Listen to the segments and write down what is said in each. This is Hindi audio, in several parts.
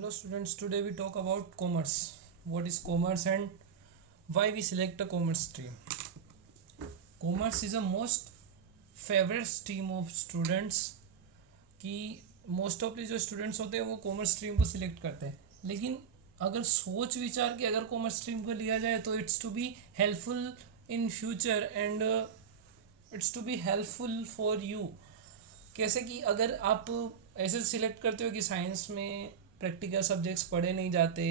Hello students, today we talk about commerce. What is commerce and why we select a commerce stream? Commerce is a most favorite stream of students कि मोस्ट ऑफली जो स्टूडेंट्स होते हैं वो कॉमर्स स्ट्रीम को सिलेक्ट करते हैं, लेकिन अगर सोच विचार के अगर कॉमर्स स्ट्रीम को लिया जाए तो it's to be helpful in future and it's to be helpful for you. कैसे कि अगर आप ऐसे सिलेक्ट करते हो कि साइंस में प्रैक्टिकल सब्जेक्ट्स पढ़े नहीं जाते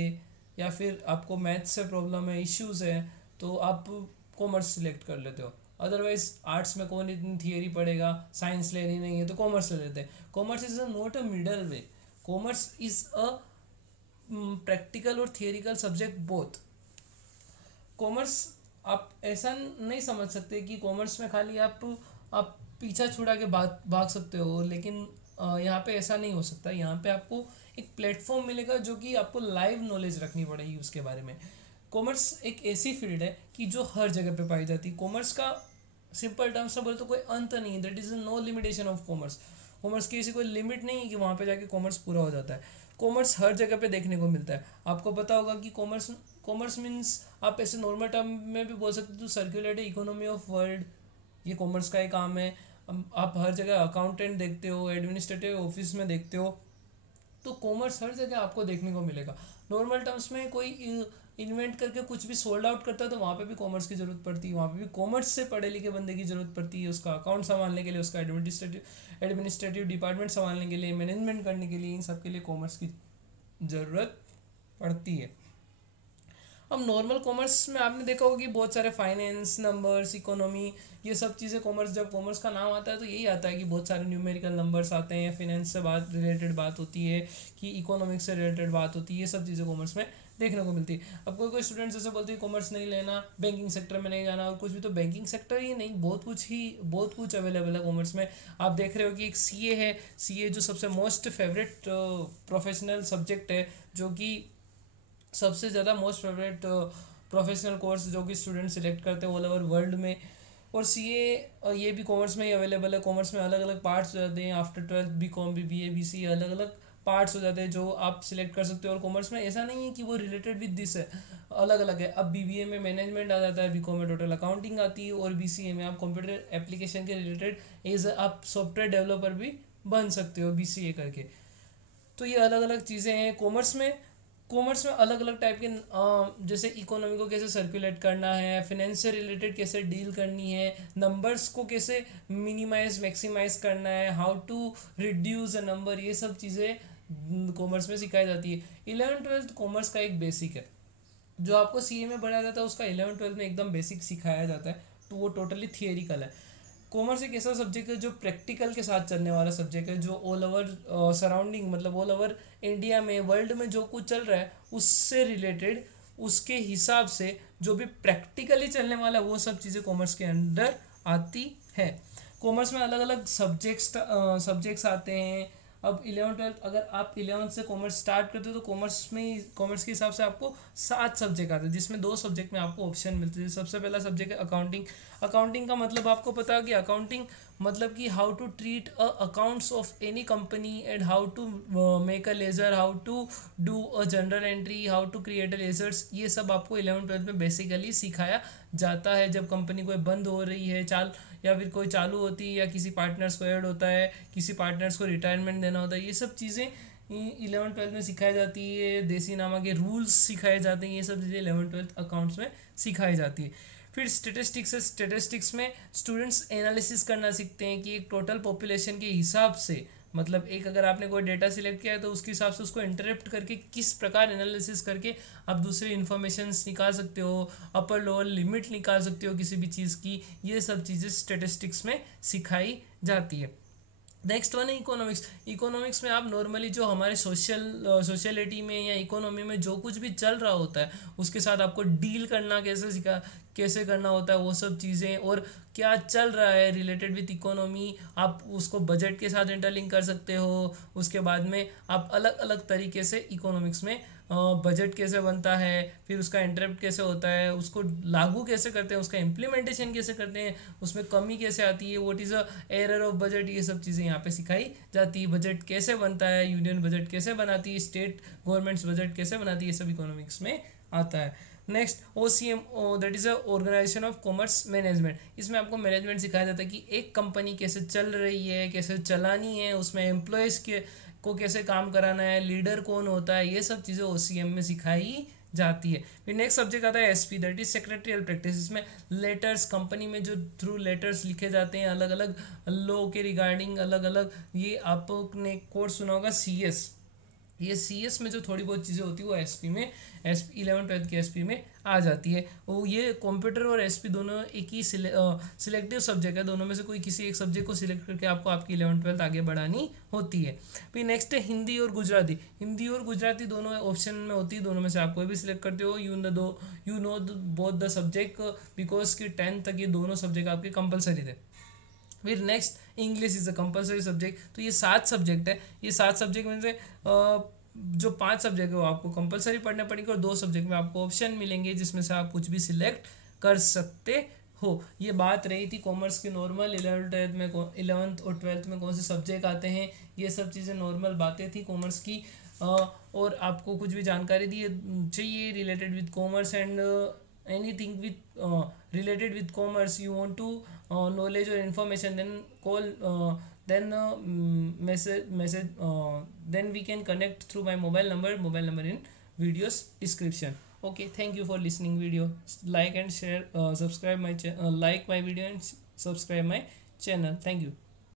या फिर आपको मैथ्स से प्रॉब्लम है, इश्यूज है, तो आप कॉमर्स सिलेक्ट कर लेते हो। अदरवाइज आर्ट्स में कौन इतनी थियरी पढ़ेगा, साइंस लेनी नहीं है तो कॉमर्स ले लेते हैं। Commerce is not a middle way, commerce is a practical और थियरिकल सब्जेक्ट बोथ। कॉमर्स आप ऐसा नहीं समझ सकते कि कॉमर्स में खाली आप पीछा छुड़ा के भाग सकते हो, लेकिन यहाँ पे ऐसा नहीं हो सकता। यहाँ पे आपको एक प्लेटफॉर्म मिलेगा जो कि आपको लाइव नॉलेज रखनी पड़ेगी उसके बारे में। कॉमर्स एक ऐसी फील्ड है कि जो हर जगह पे पाई जाती है। कॉमर्स का सिंपल टर्म्स में बोले तो कोई अंत नहीं है, that is no limitation of commerce. Commerce की ऐसी कोई लिमिट नहीं है कि वहाँ पे जाके कॉमर्स पूरा हो जाता है। कॉमर्स हर जगह पे देखने को मिलता है। आपको पता होगा कि कॉमर्स कॉमर्स मीन्स आप ऐसे नॉर्मल टर्म में भी बोल सकते हो तो सर्कुलेटेड इकोनॉमी ऑफ वर्ल्ड, ये कॉमर्स का ही काम है। आप हर जगह अकाउंटेंट देखते हो, एडमिनिस्ट्रेटिव ऑफिस में देखते हो, तो कॉमर्स हर जगह आपको देखने को मिलेगा। नॉर्मल टर्म्स में कोई इन्वेंट करके कुछ भी सोल्ड आउट करता है तो वहाँ पे भी कॉमर्स की जरूरत पड़ती है, वहाँ पे भी कॉमर्स से पढ़े लिखे बंदे की जरूरत पड़ती है, उसका अकाउंट संभालने के लिए, उसका एडमिनिस्ट्रेटिव डिपार्टमेंट संभालने के लिए, मैनेजमेंट करने के लिए, इन सब के लिए कॉमर्स की ज़रूरत पड़ती है। अब नॉर्मल कॉमर्स में आपने देखा होगा कि बहुत सारे फाइनेंस, नंबर्स, इकोनॉमी, ये सब चीज़ें कॉमर्स, जब कॉमर्स का नाम आता है तो यही आता है कि बहुत सारे न्यूमेरिकल नंबर्स आते हैं, फिनेंस से बात रिलेटेड बात होती है, कि इकोनॉमिक्स से रिलेटेड बात होती है, ये सब चीज़ें कॉमर्स में देखने को मिलती है। अब कोई कोई स्टूडेंट्स ऐसे बोलते हैं कॉमर्स नहीं लेना, बैंकिंग सेक्टर में नहीं जाना और कुछ भी, तो बैंकिंग सेक्टर ही नहीं, बहुत कुछ अवेलेबल है कॉमर्स में। आप देख रहे हो कि एक सीए है, सीए जो सबसे मोस्ट फेवरेट प्रोफेशनल सब्जेक्ट है, जो कि सबसे ज़्यादा मोस्ट फेवरेट प्रोफेशनल कोर्स जो कि स्टूडेंट सिलेक्ट करते हैं ऑल ओवर वर्ल्ड में। और सीए ये भी कॉमर्स में ही अवेलेबल है। कॉमर्स में अलग अलग पार्ट्स हो जाते हैं, after 12th BCom, BBA, BCA, अलग अलग पार्ट्स हो जाते हैं जो आप सिलेक्ट कर सकते हो। और कॉमर्स में ऐसा नहीं है कि वो रिलेटेड विद दिस है, अलग अलग है। अब बीबीए में मैनेजमेंट आ जाता है, बीकॉम में टोटल अकाउंटिंग आती है, और बीसीए में आप कंप्यूटर एप्लीकेशन के रिलेटेड एज आप सॉफ्टवेयर डेवलपर भी बन सकते हो बीसीए करके। तो ये अलग अलग चीज़ें हैं कॉमर्स में। कॉमर्स में अलग अलग टाइप के जैसे इकोनॉमी को कैसे सर्कुलेट करना है, फिनेंस से रिलेटेड कैसे डील करनी है, नंबर्स को कैसे मिनिमाइज मैक्सिमाइज करना है, how to reduce a number, ये सब चीज़ें कॉमर्स में सिखाई जाती है। 11th 12th कॉमर्स का एक बेसिक है, जो आपको सीए में पढ़ाया जाता है उसका 11th 12th में एकदम बेसिक सिखाया जाता है, तो वो टोटली थियरिकल है। कॉमर्स एक ऐसा सब्जेक्ट है जो प्रैक्टिकल के साथ चलने वाला सब्जेक्ट है, जो ऑल ओवर सराउंडिंग, मतलब ऑल ओवर इंडिया में, वर्ल्ड में जो कुछ चल रहा है उससे रिलेटेड, उसके हिसाब से जो भी प्रैक्टिकली चलने वाला है वो सब चीज़ें कॉमर्स के अंदर आती है। कॉमर्स में अलग अलग सब्जेक्ट्स आते हैं। अब 11th 12th अगर आप 11th से कॉमर्स स्टार्ट करते हो तो कॉमर्स के हिसाब से आपको 7 सब्जेक्ट आते हैं, जिसमें 2 सब्जेक्ट में आपको ऑप्शन मिलते हैं। सबसे पहला सब्जेक्ट है अकाउंटिंग। अकाउंटिंग का मतलब आपको पता है कि अकाउंटिंग मतलब कि how to treat accounts of any company and how to make a ledger, how to do a journal entry, how to create a ledgers, ये सब आपको 11th 12th में बेसिकली सिखाया जाता है। जब कंपनी कोई बंद हो रही है या फिर कोई चालू होती है, या किसी पार्टनर्स को ऐड होता है, किसी पार्टनर्स को रिटायरमेंट देना होता है, ये सब चीज़ें 11th 12th में सिखाई जाती है। देसी नामा के रूल्स सिखाए जाते हैं, ये सब चीज़ें 11th 12th अकाउंट्स में सिखाई जाती है। फिर स्टेटिस्टिक्स है। स्टेटिस्टिक्स में स्टूडेंट्स एनालिसिस करना सीखते हैं कि एक टोटल पॉपुलेशन के हिसाब से, मतलब एक अगर आपने कोई डेटा सिलेक्ट किया है तो उसके हिसाब से उसको इंटरप्ट करके किस प्रकार एनालिसिस करके आप दूसरे इन्फॉर्मेशंस निकाल सकते हो, अपर लोअर लिमिट निकाल सकते हो किसी भी चीज़ की, ये सब चीज़ें स्टेटिस्टिक्स में सिखाई जाती है। नेक्स्ट वन है इकोनॉमिक्स। इकोनॉमिक्स में आप नॉर्मली जो हमारे सोशलिटी में या इकोनॉमी में जो कुछ भी चल रहा होता है उसके साथ आपको डील करना कैसे कैसे करना होता है वो सब चीज़ें, और क्या चल रहा है रिलेटेड विथ इकोनॉमी, आप उसको बजट के साथ इंटरलिंक कर सकते हो। उसके बाद में आप अलग अलग तरीके से इकोनॉमिक्स में बजट कैसे बनता है, फिर उसका इंटरप्ट कैसे होता है, उसको लागू कैसे करते हैं, उसका इम्प्लीमेंटेशन कैसे करते हैं, उसमें कमी कैसे आती है, what is a error of budget, ये सब चीज़ें यहाँ पे सिखाई जाती है। बजट कैसे बनता है, यूनियन बजट कैसे बनाती है, स्टेट गवर्नमेंट्स बजट कैसे बनाती है, ये सब इकोनॉमिक्स में आता है। Next OCM, that is a organization of commerce management. इसमें आपको मैनेजमेंट सिखाया जाता है कि एक कंपनी कैसे चल रही है, कैसे चलानी है, उसमें एम्प्लॉयज़ के को कैसे काम कराना है, लीडर कौन होता है, ये सब चीज़ें OCM में सिखाई जाती है। फिर नेक्स्ट सब्जेक्ट आता है SP, that is secretarial practice. इसमें लेटर्स, कंपनी में जो थ्रू लेटर्स लिखे जाते हैं अलग अलग लॉ के रिगार्डिंग, अलग अलग, ये आपने कोर्स सुना होगा CS, ये CS में जो थोड़ी बहुत चीज़ें होती है वो SP में, SP 11th-12th के SP में आ जाती है। वो ये कंप्यूटर और SP दोनों एक ही सिलेक्टिव सब्जेक्ट है, दोनों में से कोई किसी एक सब्जेक्ट को सिलेक्ट करके आपको आपकी 11th-12th आगे बढ़ानी होती है। फिर नेक्स्ट है हिंदी और गुजराती। हिंदी और गुजराती दोनों ऑप्शन में होती है, दोनों में से आप कोई भी सिलेक्ट करते हो। You know both the subject because कि 10th तक ये दोनों सब्जेक्ट आपके कंपलसरी थे। फिर next English is a compulsory subject. तो ये 7 सब्जेक्ट है, ये 7 सब्जेक्ट में से जो 5 सब्जेक्ट है वो आपको कंपलसरी पढ़ने पड़ेंगे, और 2 सब्जेक्ट में आपको ऑप्शन मिलेंगे जिसमें से आप कुछ भी सिलेक्ट कर सकते हो। ये बात रही थी कॉमर्स की नॉर्मल 11th और 12th में कौन से सब्जेक्ट आते हैं, ये सब चीज़ें नॉर्मल बातें थी कॉमर्स की। और आपको कुछ भी जानकारी दी चाहिए related with commas and anything with related with commerce, you want to knowledge or information, then call message then we can connect through my mobile number in videos description. Okay, thank you for listening video. Like and share, subscribe my like my video and subscribe my channel. Thank you.